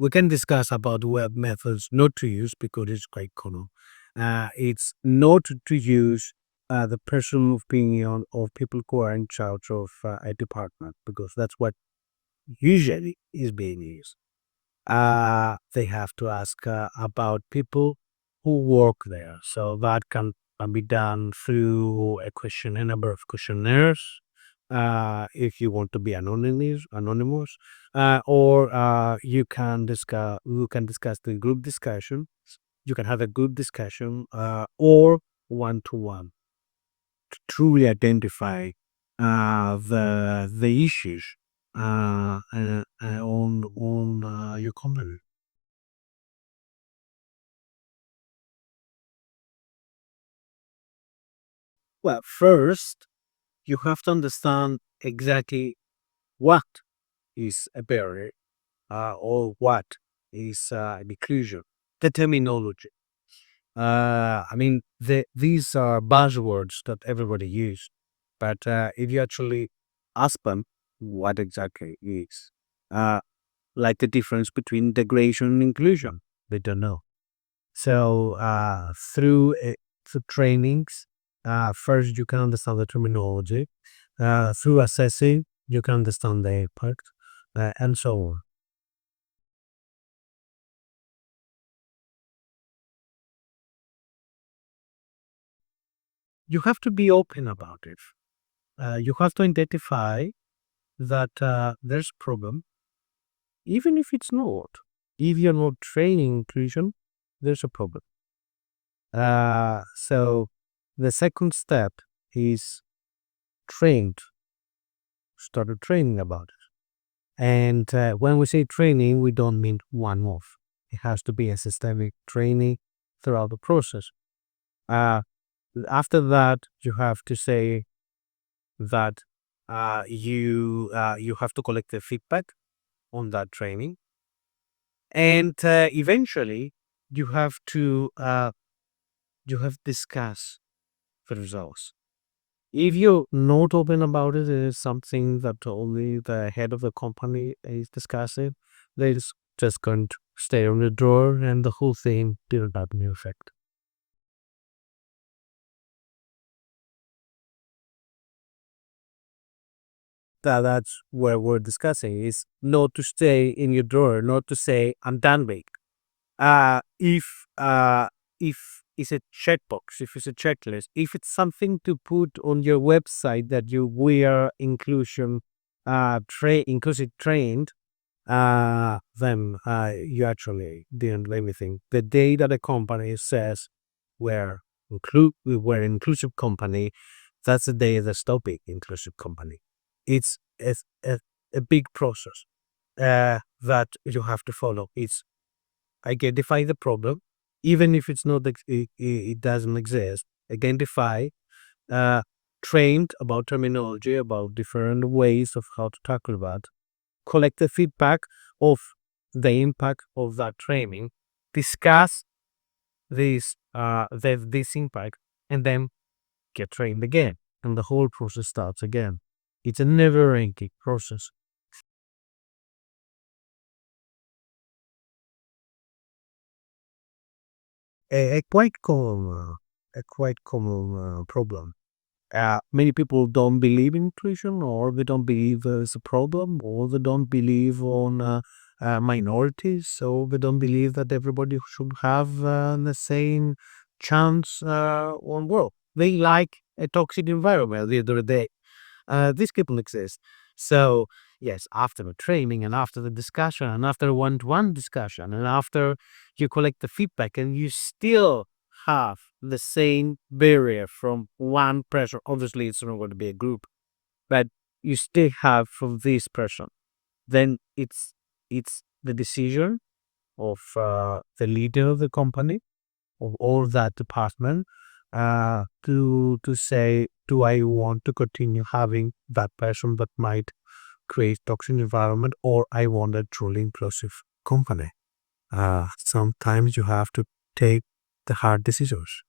We can discuss about web methods not to use because it's quite common. It's not to use the personal opinion of people who are in charge of a department because that's what usually is being used. They have to ask about people who work there. So that can be done through a number of questionnaires. If you want to be anonymous, or you can discuss the group discussion. You can have a group discussion, or one to one to truly identify the issues on your company. Well, first, you have to understand exactly what is a barrier or what is an inclusion, the terminology. These are buzzwords that everybody use, but if you actually ask them what exactly is, uh, like the difference between integration and inclusion, they don't know. So through trainings, first you can understand the terminology. Through assessing, you can understand the impact, and so on. You have to be open about it. You have to identify that there's a problem, even if it's not. If you're not training inclusion, there's a problem. So the second step is trained, started training about it. And when we say training, we don't mean one off. It has to be a systemic training throughout the process. Uh, After that, you have to say that you have to collect the feedback on that training, and eventually you have to discuss the results. If you're not open about it, it is something that only the head of the company is discussing. They're just going to stay on the drawer, and the whole thing didn't have any effect. That's where we're discussing is not to stay in your drawer, not to say I'm done with. Uh, if uh, if it's a checkbox, if it's a checklist, if it's something to put on your website that you were inclusive trained, then you actually didn't do anything. The day that a company says we're inclusive company, that's the day they stop being inclusive company. It's a big process that you have to follow. It's identify the problem, even if it's not it doesn't exist. Identify, uh, trained about terminology, about different ways of how to tackle that. Collect the feedback of the impact of that training. Discuss this impact, and then get trained again, and the whole process starts again. It's a never-ending process. A quite common problem. Many people don't believe in inclusion, or they don't believe there's a problem, or they don't believe on minorities, so they don't believe that everybody should have the same chance on world. They like a toxic environment at the end of the day. These people exist. So, yes, after the training and after the discussion and after one-to-one discussion and after you collect the feedback and you still have the same barrier from one person, obviously it's not going to be a group, but you still have from this person, then it's the decision of the leader of the company of all that department to say, do I want to continue having that person that might create toxic environment, or I want a truly inclusive company? Sometimes you have to take the hard decisions.